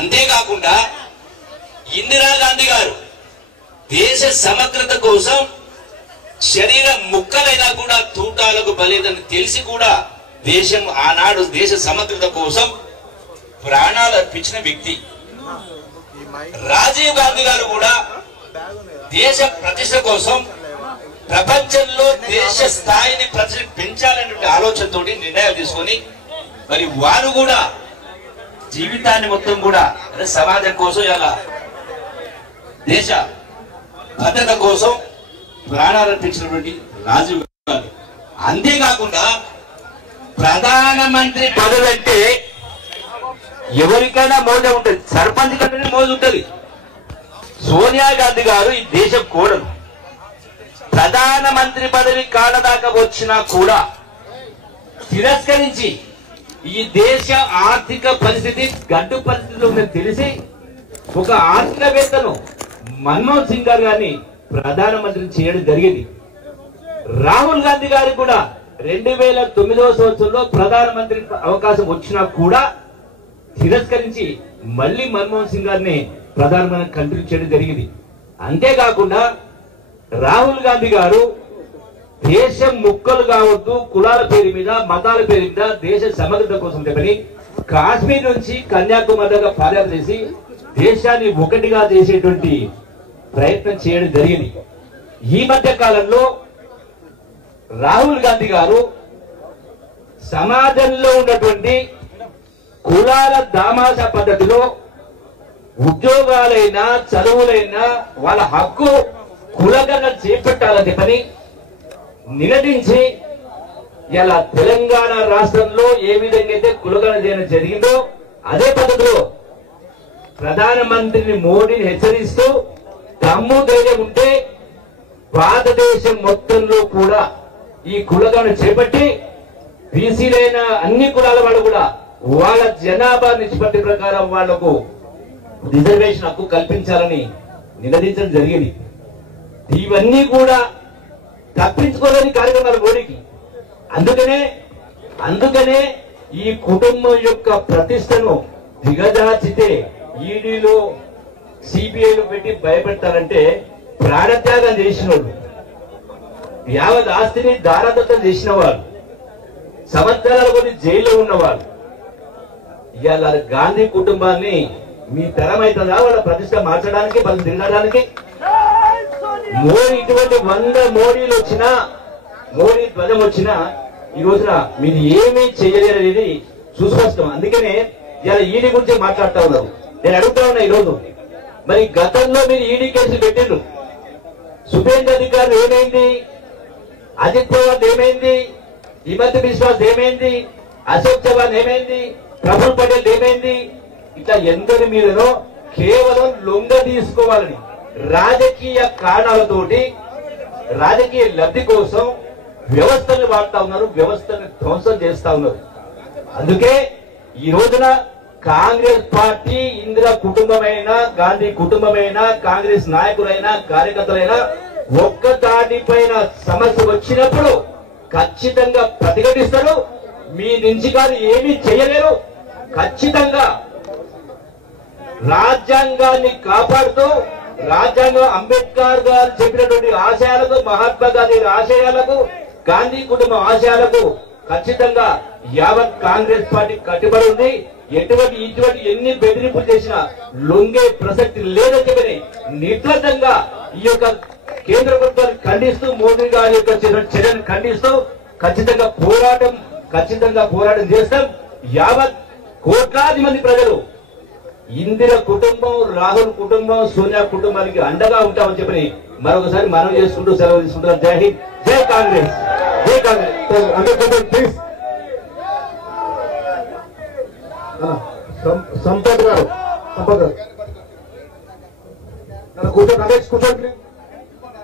అంతేకాకుండా ఇందిరాగాంధీ గారు దేశ సమగ్రత కోసం శరీర ముక్కలైనా కూడా తూటాలకు బలేదని తెలిసి కూడా దేశం ఆనాడు దేశ సమగ్రత కోసం ప్రాణాలు అర్పించిన వ్యక్తి. రాజీవ్ గాంధీ గారు కూడా దేశ ప్రతిష్ట కోసం ప్రపంచంలో దేశ స్థాయిని పెంచాలనే ఆలోచనతో నిర్ణయాలు తీసుకొని మరి వారు కూడా జీవితాన్ని మొత్తం కూడా సమాజం కోసం ఇలా దేశ భద్రత కోసం ప్రాణాలు అర్పించినటువంటి రాజీవ్ గాంధీ. అంతేకాకుండా ప్రధానమంత్రి పదవి అంటే ఎవరికైనా మోజ ఉంటుంది, సర్పంచ్ కంటే మోజు ఉంటుంది. సోనియా గాంధీ గారు ఈ దేశ కోడలు. ప్రధానమంత్రి పదవి కాలదాకా వచ్చినా కూడా తిరస్కరించి ఈ దేశ ఆర్థిక పరిస్థితి గడ్డు పరిస్థితిలో ఉందని తెలిసి ఒక ఆర్థికవేత్తను మన్మోహన్ సింగ్ గారు గారిని ప్రధానమంత్రిని చేయడం జరిగింది. రాహుల్ గాంధీ గారికి కూడా 2009వ సంవత్సరంలో ప్రధానమంత్రి అవకాశం వచ్చినా కూడా తిరస్కరించి మళ్ళీ మన్మోహన్ సింగ్ గారిని ప్రధానమంత్రి కంటిన్యూ చేయడం జరిగింది. అంతేకాకుండా రాహుల్ గాంధీ గారు దేశం ముక్కలు కావద్దు, కులాల పేరు మీద మతాల పేరు మీద దేశ సమగ్రత కోసం చెప్పని కాశ్మీర్ నుంచి కన్యాకుమారి దాకా పాదయాత్ర చేసి దేశాన్ని ఒకటిగా చేసేటువంటి ప్రయత్నం చేయడం జరిగింది. ఈ మధ్య కాలంలో రాహుల్ గాంధీ గారు సమాజంలో ఉన్నటువంటి కులాల దామాషా పద్ధతిలో ఉద్యోగాలైనా చదువులైనా వాళ్ళ హక్కు కులగన చేపట్టాలని చెప్పని నినదించి ఇలా తెలంగాణ రాష్ట్రంలో ఏ విధంగా అయితే కులగన చేయడం జరిగిందో అదే పద్ధతిలో ప్రధానమంత్రిని మోడీని హెచ్చరిస్తూ దమ్ము ధైర్యం ఉంటే భారతదేశం మొత్తంలో కూడా ఈ కులగన చేపట్టి బీసీలైన అన్ని కులాల వాళ్ళు కూడా వాళ్ళ జనాభా నిష్పత్తి ప్రకారం వాళ్లకు రిజర్వేషన్ హక్కు కల్పించాలని నినదించడం జరిగింది. ఇవన్నీ కూడా తప్పించుకోలేని కార్యక్రమాలు మోడీకి. అందుకనే ఈ కుటుంబం యొక్క ప్రతిష్టను దిగజార్చితే ఈడీలో సిబిఐలో పెట్టి భయపెడతారంటే ప్రాణత్యాగం చేసిన వాళ్ళు, యావత్ ఆస్తిని దారాదత్తం చేసిన వాళ్ళు, సంవత్సరాల కొద్ది జైల్లో ఉన్నవాళ్ళు ఇవాళ గాంధీ కుటుంబాన్ని మీ తరం అవుతుందా వాళ్ళ ప్రతిష్ట మార్చడానికి వాళ్ళు తిరగడానికి? మోడీ ఇటువంటి 100 మోడీలు వచ్చినా, మోడీ ధ్వజం వచ్చినా ఈ రోజున మీరు ఏమీ చేయలేరనేది సుస్పష్టం. అందుకనే ఇలా ఈడీ గురించి మాట్లాడుతా ఉన్నారు. నేను అడుగుతా ఉన్నా ఈరోజు, మరి గతంలో మీరు ఈడీ కేసులు పెట్టిండ్రు, సుభేంద్ర అధికారులు ఏమైంది, అజిత్ పవార్ ఏమైంది, హిమంత బిశ్వాస్ ఏమైంది, అశోక్ చవాన్ ఏమైంది, ప్రఫుల్ పటేల్ ఏమైంది? ఇట్లా ఎందరి మీదనో కేవలం లొంగ తీసుకోవాలని రాజకీయ కారణాలతోటి రాజకీయ లబ్ధి కోసం వ్యవస్థను వాడుతా ఉన్నారు, వ్యవస్థను ధ్వంసం చేస్తా ఉన్నారు. అందుకే ఈ రోజున కాంగ్రెస్ పార్టీ, ఇందిరా కుటుంబమైనా, గాంధీ కుటుంబమైనా, కాంగ్రెస్ నాయకులైనా, కార్యకర్తలైనా ఒక్క దాటిపైన సమస్య వచ్చినప్పుడు ఖచ్చితంగా ప్రతిఘటిస్తారు. మీ నుంచి కాదు ఏమీ చేయలేరు. ఖచ్చితంగా రాజ్యాంగాన్ని కాపాడుతూ రాజ్యాంగం అంబేద్కర్ గారు చెప్పినటువంటి ఆశయాలకు, మహాత్మా గాంధీ ఆశయాలకు, గాంధీ కుటుంబం ఆశయాలకు ఖచ్చితంగా యావత్ కాంగ్రెస్ పార్టీ కట్టుబడి ఉంది. ఇటువంటి ఎన్ని బెదిరింపులు చేసినా లొంగే ప్రసక్తి లేదని చెప్పని నిర్లక్ష్యంగా ఈ యొక్క కేంద్ర ప్రభుత్వాన్ని ఖండిస్తూ, మోదీ గారి యొక్క చర్యను ఖండిస్తూ ఖచ్చితంగా పోరాటం చేస్తాం. యావత్ కోట్లాది మంది ప్రజలు ఇందిర కుటుంబం, రాహుల్ కుటుంబం, సోనియా కుటుంబానికి అండగా ఉంటామని చెప్పని మరొకసారి మనం చేసుకుంటూ సెలవు తీసుకుంటున్నాం. జై హింద్, జై కాంగ్రెస్, జై కాంగ్రెస్. సంపత్ గారు కూర్చోండి.